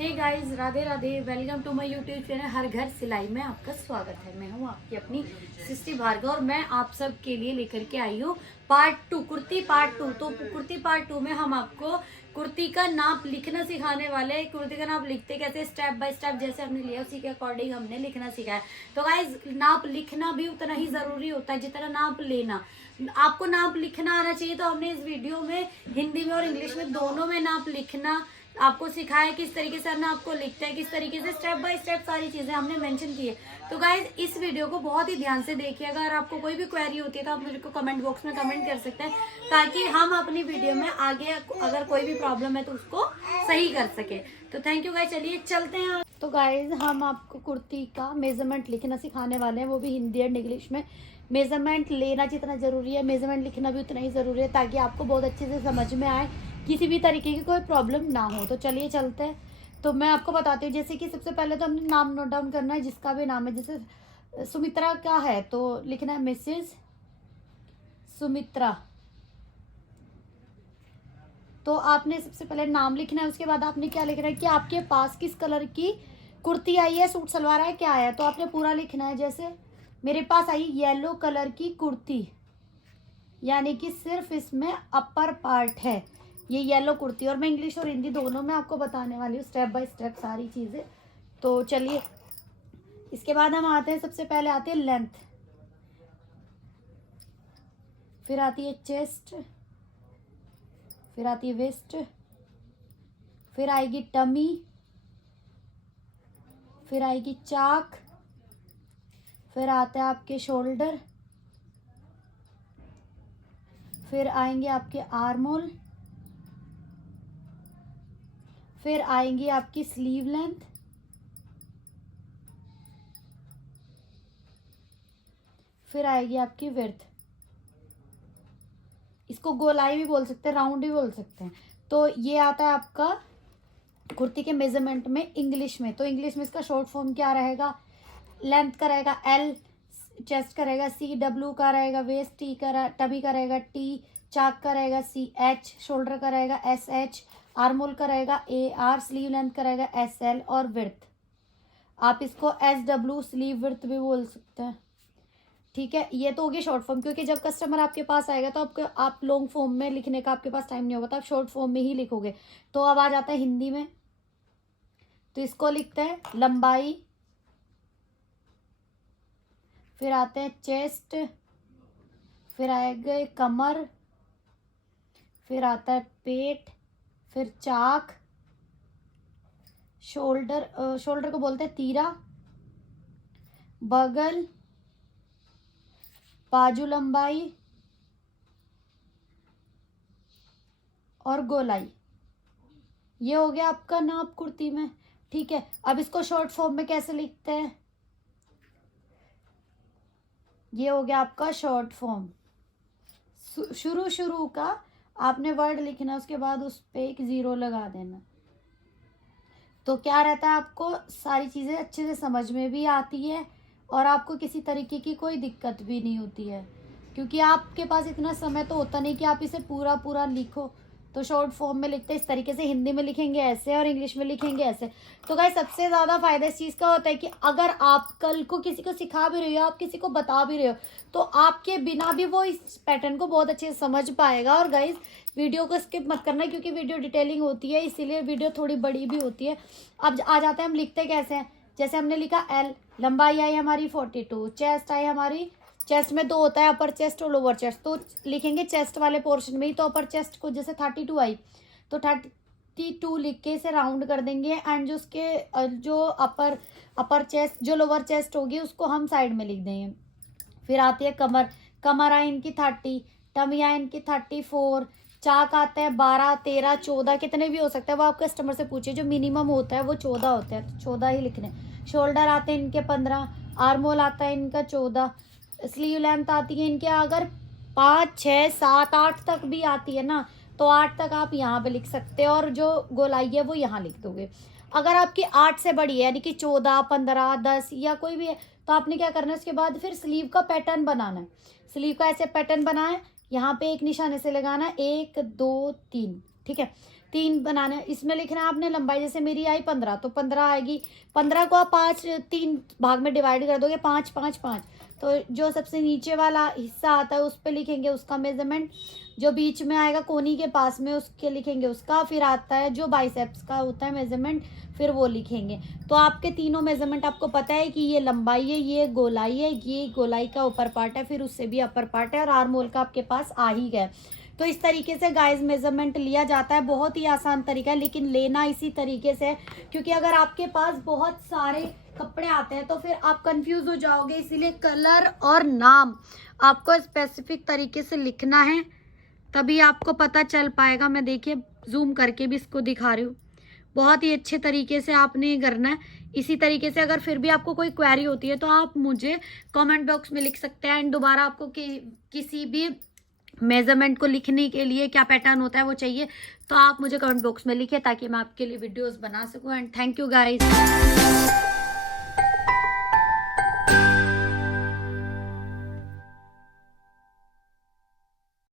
Hey guys, Radhe Radhe. Welcome to my YouTube channel हर घर सिलाई में आपका स्वागत है। मैं हूँ आपकी अपनी सृष्टि भार्गव और मैं आप सब के लिए लेकर के आई हूँ पार्ट 2 कुर्ती पार्ट 2। तो कुर्ती पार्ट 2 में हम आपको कुर्ती का नाप लिखना सिखाने वाले हैं। कुर्ती का नाप लिखते कैसे, स्टेप बाय स्टेप, जैसे हमने लिया उसी के अकॉर्डिंग हमने लिखना सिखाया। तो गाइस, नाप लिखना भी उतना ही जरूरी होता है जितना नाप लेना। आपको नाप लिखना आना चाहिए, तो हमने इस वीडियो में हिंदी में और इंग्लिश में दोनों में नाप लिखना आपको सिखाया, किस तरीके से हम आपको लिखते हैं, किस तरीके से स्टेप बाय स्टेप सारी चीजें हमने मेंशन की है। तो गाइज, इस वीडियो को बहुत ही ध्यान से देखिए। अगर आपको कोई भी क्वेरी होती है तो आप मुझे को कमेंट बॉक्स में कमेंट कर सकते हैं, ताकि हम अपनी वीडियो में आगे अगर कोई भी प्रॉब्लम है तो उसको सही कर सके। तो थैंक यू गाइज, चलिए चलते हैं। तो गाइज, हम आपको कुर्ती का मेजरमेंट लिखना सिखाने वाले हैं, वो भी हिंदी एंड इंग्लिश में। मेजरमेंट लेना जितना जरूरी है, मेजरमेंट लिखना भी उतना ही जरूरी है, ताकि आपको बहुत अच्छे से समझ में आए, किसी भी तरीके की कोई प्रॉब्लम ना हो। तो चलिए चलते हैं। तो मैं आपको बताती हूँ, जैसे कि सबसे पहले तो हमने नाम नोट डाउन करना है, जिसका भी नाम है। जैसे सुमित्रा का है तो लिखना है मिसेस सुमित्रा। तो आपने सबसे पहले नाम लिखना है, उसके बाद आपने क्या लिखना है कि आपके पास किस कलर की कुर्ती आई है, सूट सलवार है, क्या है। तो आपने पूरा लिखना है। जैसे मेरे पास आई येलो कलर की कुर्ती, यानी कि सिर्फ इसमें अपर पार्ट है ये येलो कुर्ती। और मैं इंग्लिश और हिंदी दोनों में आपको बताने वाली हूँ स्टेप बाय स्टेप सारी चीज़ें। तो चलिए, इसके बाद हम आते हैं, सबसे पहले आती है लेंथ, फिर आती है चेस्ट, फिर आती है वेस्ट, फिर आएगी टमी, फिर आएगी चाक, फिर आता है आपके शोल्डर, फिर आएंगे आपके आर्म होल, फिर आएंगी आपकी स्लीव लेंथ, फिर आएगी आपकी विड्थ। इसको गोलाई भी बोल सकते हैं, राउंड भी बोल सकते हैं। तो ये आता है आपका कुर्ती के मेजरमेंट में इंग्लिश में। तो इंग्लिश में इसका शॉर्ट फॉर्म क्या रहेगा, लेंथ का रहेगा एल, चेस्ट का रहेगा सी, डब्ल्यू का रहेगा वेस्ट, टी का टमी का रहेगा टी, चाक का रहेगा सी एच, शोल्डर का रहेगा एस एच, आर्मोल का रहेगा ए आर, स्लीव लेंथ का रहेगा एस एल, और विड्थ आप इसको एस डब्ल्यू स्लीव विड्थ भी बोल सकते हैं। ठीक है, ये तो हो गया शॉर्ट फॉर्म, क्योंकि जब कस्टमर आपके पास आएगा तो आप लॉन्ग फॉर्म में लिखने का आपके पास टाइम नहीं होगा, तो आप शॉर्ट फॉर्म में ही लिखोगे। तो अब आ जाता है हिंदी में। तो इसको लिखते हैं लंबाई, फिर आते हैं चेस्ट, फिर आएगा कमर, फिर आता है पेट, फिर चाक, शोल्डर, शोल्डर को बोलते हैं तीरा, बगल, बाजू लंबाई और गोलाई। ये हो गया आपका नाप कुर्ती में। ठीक है, अब इसको शॉर्ट फॉर्म में कैसे लिखते हैं, ये हो गया आपका शॉर्ट फॉर्म। शुरू का आपने वर्ड लिखना, उसके बाद उस पे एक जीरो लगा देना। तो क्या रहता है, आपको सारी चीज़ें अच्छे से समझ में भी आती है और आपको किसी तरीके की कोई दिक्कत भी नहीं होती है, क्योंकि आपके पास इतना समय तो होता नहीं कि आप इसे पूरा पूरा लिखो। तो शॉर्ट फॉर्म में लिखते हैं इस तरीके से, हिंदी में लिखेंगे ऐसे और इंग्लिश में लिखेंगे ऐसे। तो गाइस, सबसे ज़्यादा फायदा इस चीज़ का होता है कि अगर आप कल को किसी को सिखा भी रहे हो, आप किसी को बता भी रहे हो, तो आपके बिना भी वो इस पैटर्न को बहुत अच्छे से समझ पाएगा। और गाइस, वीडियो को स्किप मत करना, क्योंकि वीडियो डिटेलिंग होती है, इसीलिए वीडियो थोड़ी बड़ी भी होती है। अब आ जाते हैं हम लिखते कैसे हैं। जैसे हमने लिखा एल, लंबाई आई हमारी 42, चेस्ट आई हमारी, चेस्ट में दो होता है, अपर चेस्ट और लोअर चेस्ट, तो लिखेंगे चेस्ट वाले पोर्शन में ही। तो अपर चेस्ट को जैसे 32 आई तो 32 लिख के इसे राउंड कर देंगे, एंड जो उसके जो अपर चेस्ट, जो लोअर चेस्ट होगी उसको हम साइड में लिख देंगे। फिर आती है कमर, कमर आई इनकी 30, टमी आई इनकी 34, चाक आता है 12, 13, 14, कितने भी हो सकते हैं, वो आप कस्टमर से पूछिए। जो मिनिमम होता है वो 14 होता है, तो 14 ही लिखने। शोल्डर आते हैं इनके 15, आर्म होल आता है इनका 14, स्लीव लेंथ आती है इनके अगर 5, 6, 7, 8 तक भी आती है ना, तो 8 तक आप यहाँ पे लिख सकते हैं, और जो गोलाई है वो यहाँ लिख दोगे। अगर आपकी 8 से बड़ी है, यानी कि 14, 15, 10 या कोई भी है, तो आपने क्या करना है, उसके बाद फिर स्लीव का पैटर्न बनाना है। स्लीव का ऐसे पैटर्न बनाए, यहाँ पे एक निशाने से लगाना, 1, 2, 3, ठीक है। 3 बनाने, इसमें लिखना है आपने लंबाई, जैसे मेरी आई 15 तो 15 आएगी। 15 को आप 3 भाग में डिवाइड कर दोगे, 5 5 5, तो जो सबसे नीचे वाला हिस्सा आता है उस पर लिखेंगे उसका मेजरमेंट, जो बीच में आएगा कोनी के पास में उसके लिखेंगे उसका, फिर आता है जो बाइसेप्स का होता है मेजरमेंट, फिर वो लिखेंगे। तो आपके तीनों मेजरमेंट आपको पता है कि ये लंबाई है, ये गोलाई है, ये गोलाई का ऊपर पार्ट है, फिर उससे भी अपर पार्ट है, और आर्म होल का आपके पास आ ही गया। तो इस तरीके से गाइस मेजरमेंट लिया जाता है। बहुत ही आसान तरीका है, लेकिन लेना इसी तरीके से, क्योंकि अगर आपके पास बहुत सारे कपड़े आते हैं तो फिर आप कंफ्यूज हो जाओगे। इसीलिए कलर और नाम आपको स्पेसिफिक तरीके से लिखना है, तभी आपको पता चल पाएगा। मैं देखिए जूम करके भी इसको दिखा रही हूँ। बहुत ही अच्छे तरीके से आपने करना है। इसी तरीके से अगर फिर भी आपको कोई क्वेरी होती है तो आप मुझे कमेंट बॉक्स में लिख सकते हैं। एंड दोबारा आपको किसी भी मेजरमेंट को लिखने के लिए क्या पैटर्न होता है वो चाहिए तो आप मुझे कमेंट बॉक्स में लिखिए, ताकि मैं आपके लिए वीडियोस बना सकूं। And thank you guys.